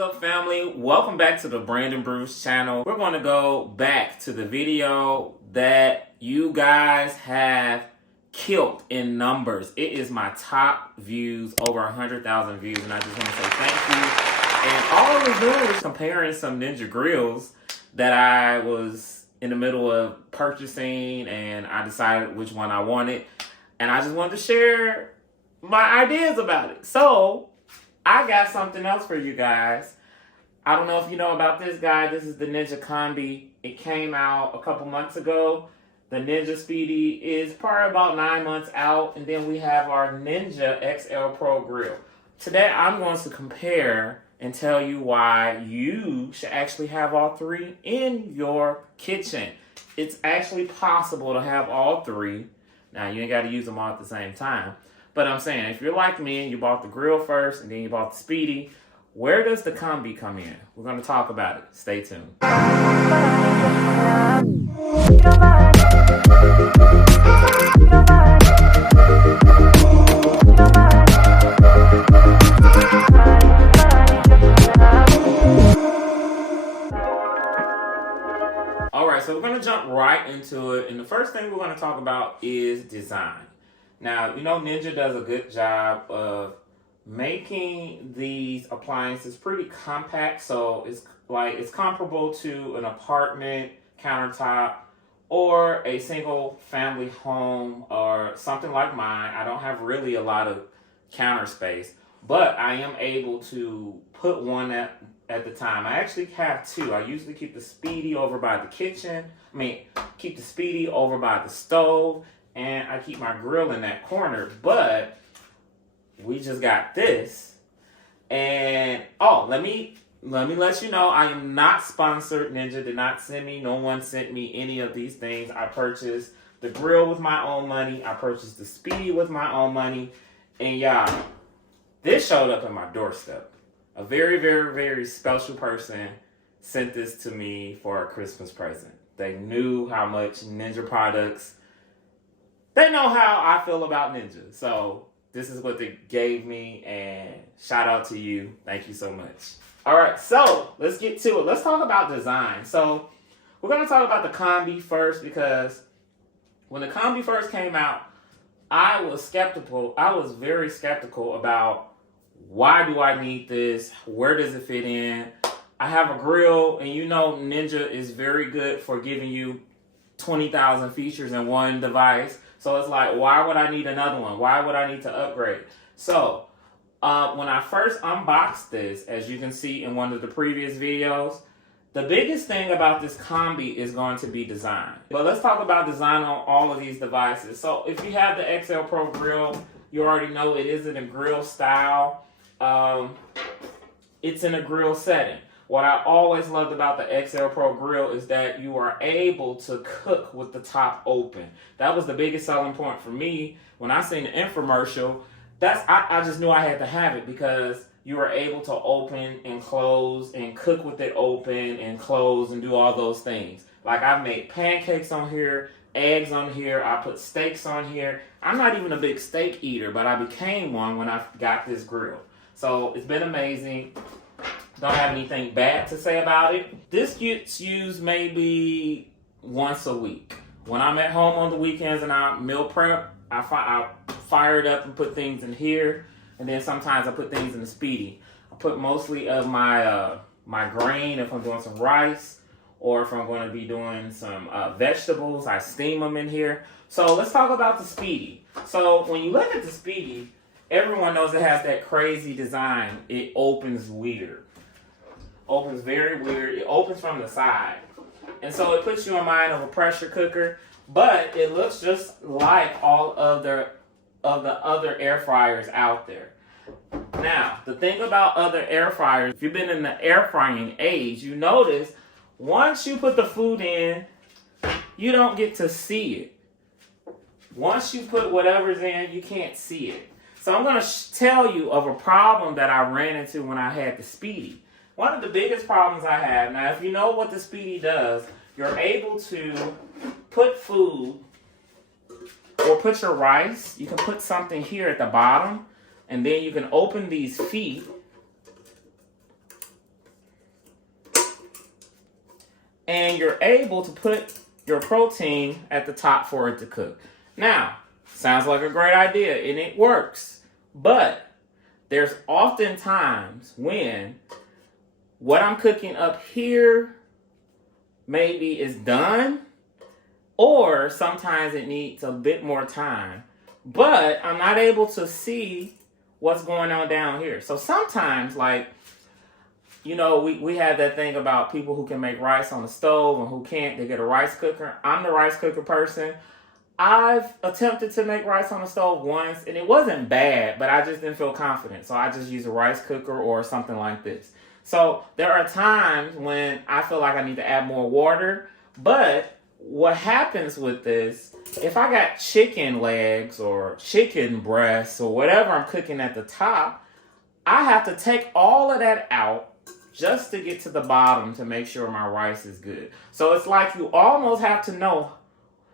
up, family? Welcome back to the Brandon Brews channel. We're going to go back to the video that you guys have killed in numbers. It is my top views, over 100,000 views, and I just want to say thank you. And all I was doing was comparing some Ninja grills that I was in the middle of purchasing, and I decided which one I wanted, and I just wanted to share my ideas about it. So I got something else for you guys. I don't know if you know about this guy. This is the Ninja Combi. It came out a couple months ago. The Ninja Speedi is probably about 9 months out. And then we have our Ninja XL Pro Grill. Today I'm going to compare and tell you why you should actually have all three in your kitchen. It's actually possible to have all three. Now, you ain't got to use them all at the same time. But I'm saying, if you're like me and you bought the grill first and then you bought the Speedi, where does the Combi come in? We're going to talk about it. Stay tuned. Alright, so we're going to jump right into it. And the first thing we're going to talk about is design. Now, you know, Ninja does a good job of making these appliances pretty compact, so it's comparable to an apartment countertop or a single family home or something like mine. I don't have really a lot of counter space, but I am able to put one at the time. I actually have two. I usually keep the Speedi over by the kitchen. Keep the Speedi over by the stove. And I keep my grill in that corner, but we just got this. And let me let you know, I am not sponsored. Ninja did not send me. No one sent me any of these things. I purchased the grill with my own money. I purchased the Speedi with my own money. And y'all, this showed up at my doorstep. A very, very, very special person sent this to me for a Christmas present. They knew how much Ninja products. They know how I feel about Ninja. So this is what they gave me, and shout out to you. Thank you so much. All right, so let's get to it. Let's talk about design. So we're going to talk about the Combi first, because when the Combi first came out, I was skeptical. I was very skeptical about, why do I need this? Where does it fit in? I have a grill, and you know Ninja is very good for giving you 20,000 features in one device. So it's like, why would I need another one? Why would I need to upgrade? So when I first unboxed this, as you can see in one of the previous videos, the biggest thing about this Combi is going to be design. But let's talk about design on all of these devices. So if you have the XL Pro Grill, you already know it is in a grill style. It's in a grill setting. What I always loved about the XL Pro Grill is that you are able to cook with the top open. That was the biggest selling point for me. When I seen the infomercial, I just knew I had to have it, because you are able to open and close and cook with it open and close and do all those things. Like, I've made pancakes on here, eggs on here, I put steaks on here. I'm not even a big steak eater, but I became one when I got this grill. So it's been amazing. Don't have anything bad to say about it. This gets used maybe once a week. When I'm at home on the weekends and I meal prep, I fire it up and put things in here. And then sometimes I put things in the Speedi. I put mostly of my my grain if I'm doing some rice, or if I'm going to be doing some vegetables. I steam them in here. So let's talk about the Speedi. So when you look at the Speedi, everyone knows it has that crazy design. It opens weird. Opens very weird. It opens from the side. And so it puts you in mind of a pressure cooker, but it looks just like all of the other air fryers out there. Now, the thing about other air fryers, if you've been in the air frying age, you notice once you put the food in, you don't get to see it. Once you put whatever's in, you can't see it. So I'm going to tell you of a problem that I ran into when I had the Speedi. One of the biggest problems I have, now if you know what the Speedi does, you're able to put food or put your rice. You can put something here at the bottom, and then you can open these feet and you're able to put your protein at the top for it to cook. Now, sounds like a great idea, and it works, but there's often times when what I'm cooking up here maybe is done, or sometimes it needs a bit more time, but I'm not able to see what's going on down here. So sometimes, like, you know, we have that thing about people who can make rice on the stove and who can't, they get a rice cooker. I'm the rice cooker person. I've attempted to make rice on the stove once, and it wasn't bad, but I just didn't feel confident. So I just use a rice cooker or something like this. So there are times when I feel like I need to add more water, but what happens with this, if I got chicken legs or chicken breasts or whatever I'm cooking at the top, I have to take all of that out just to get to the bottom to make sure my rice is good. So it's like you almost have to know.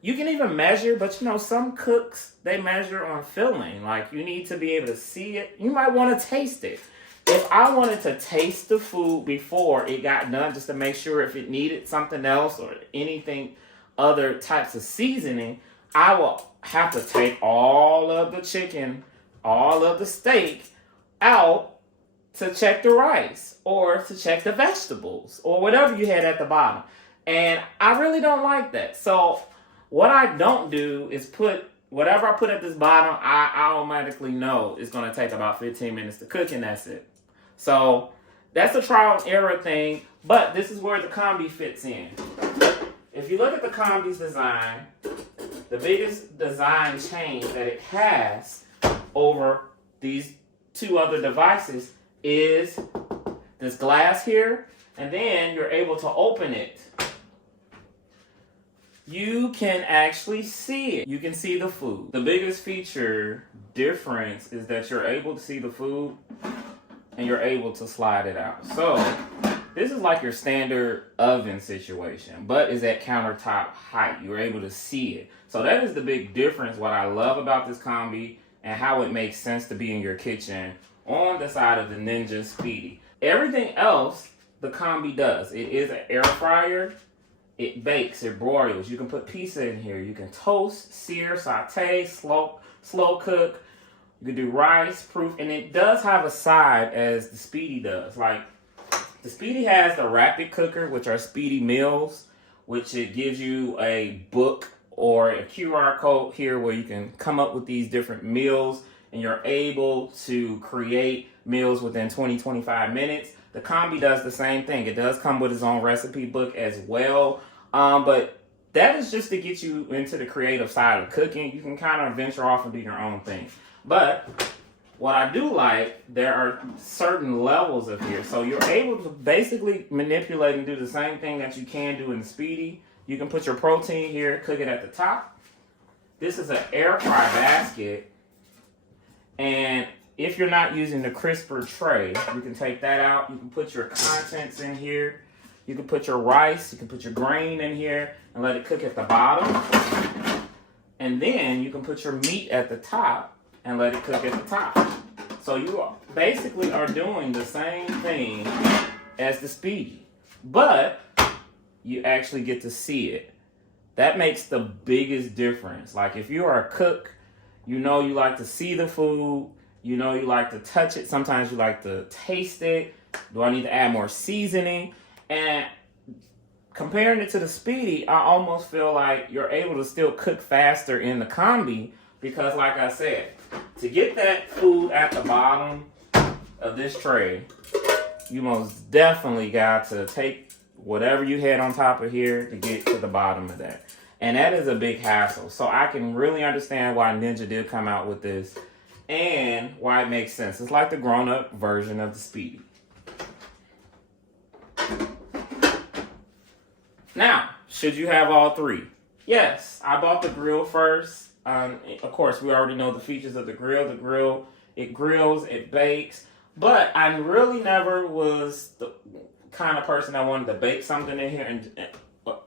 You can even measure, but you know, some cooks, they measure on feeling. Like, you need to be able to see it. You might want to taste it. If I wanted to taste the food before it got done, just to make sure if it needed something else or anything, other types of seasoning, I will have to take all of the chicken, all of the steak out to check the rice or to check the vegetables or whatever you had at the bottom. And I really don't like that. So what I don't do is put whatever I put at this bottom, I automatically know it's going to take about 15 minutes to cook, and that's it. So that's a trial and error thing, but this is where the Combi fits in. If you look at the Combi's design, the biggest design change that it has over these two other devices is this glass here, and then you're able to open it. You can actually see it. You can see the food. The biggest feature difference is that you're able to see the food and you're able to slide it out. So this is like your standard oven situation, but is at countertop height. You're able to see it. So that is the big difference. What I love about this Combi and how it makes sense to be in your kitchen on the side of the Ninja Speedi. Everything else the Combi does. It is an air fryer. It bakes, it broils. You can put pizza in here. You can toast, sear, saute, slow cook. You can do rice, proof, and it does have a side as the Speedi does. Like, the Speedi has the rapid cooker, which are Speedi meals, which it gives you a book or a QR code here where you can come up with these different meals and you're able to create meals within 20-25 minutes. The Combi does the same thing. It does come with its own recipe book as well. But that is just to get you into the creative side of cooking. You can kind of venture off and do your own thing. But what I do like, there are certain levels of here. So you're able to basically manipulate and do the same thing that you can do in the Speedi. You can put your protein here, cook it at the top. This is an air fry basket. And if you're not using the crisper tray, you can take that out. You can put your contents in here. You can put your rice, you can put your grain in here and let it cook at the bottom. And then you can put your meat at the top and let it cook at the top. So you basically are doing the same thing as the Speedi, but you actually get to see it. That makes the biggest difference. Like, if you are a cook, you know you like to see the food, you know you like to touch it, sometimes you like to taste it. Do I need to add more seasoning? And comparing it to the Speedi, I almost feel like you're able to still cook faster in the Combi because, like I said, to get that food at the bottom of this tray, you most definitely got to take whatever you had on top of here to get to the bottom of that. And that is a big hassle. So I can really understand why Ninja did come out with this and why it makes sense. It's like the grown-up version of the Speedi. Now, should you have all three? Yes, I bought the grill first. Of course, we already know the features of the grill. The grill, it grills, it bakes. But I really never was the kind of person that wanted to bake something in here. And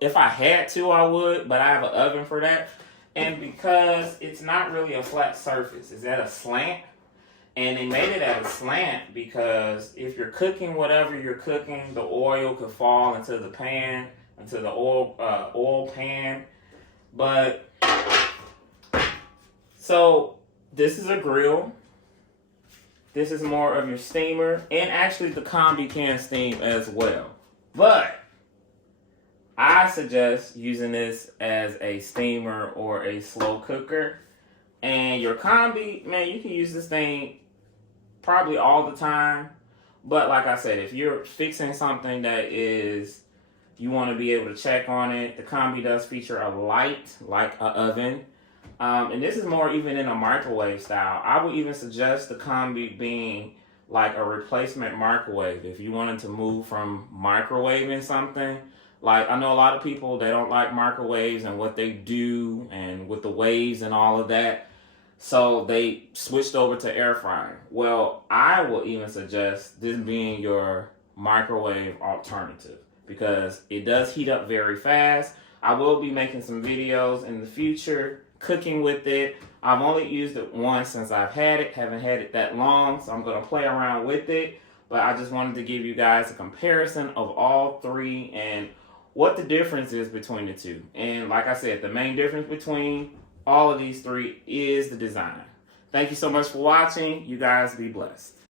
if I had to, I would. But I have an oven for that. And because it's not really a flat surface, it's at a slant. And they made it at a slant because if you're cooking whatever you're cooking, the oil could fall into the pan into the oil pan. But so this is a grill. This is more of your steamer, and actually the Combi can steam as well. But I suggest using this as a steamer or a slow cooker. And your Combi, man, you can use this thing probably all the time. But like I said, if you're fixing something that is, you want to be able to check on it, the Combi does feature a light, like an oven. And this is more even in a microwave style. I would even suggest the Combi being like a replacement microwave. If you wanted to move from microwaving something, like I know a lot of people, they don't like microwaves and what they do and with the waves and all of that. So they switched over to air frying. Well, I will even suggest this being your microwave alternative because it does heat up very fast. I will be making some videos in the future cooking with it. I've only used it once since I've had it. Haven't had it that long, so I'm going to play around with it. But I just wanted to give you guys a comparison of all three and what the difference is between the two. And like I said, the main difference between all of these three is the design. Thank you so much for watching. You guys be blessed.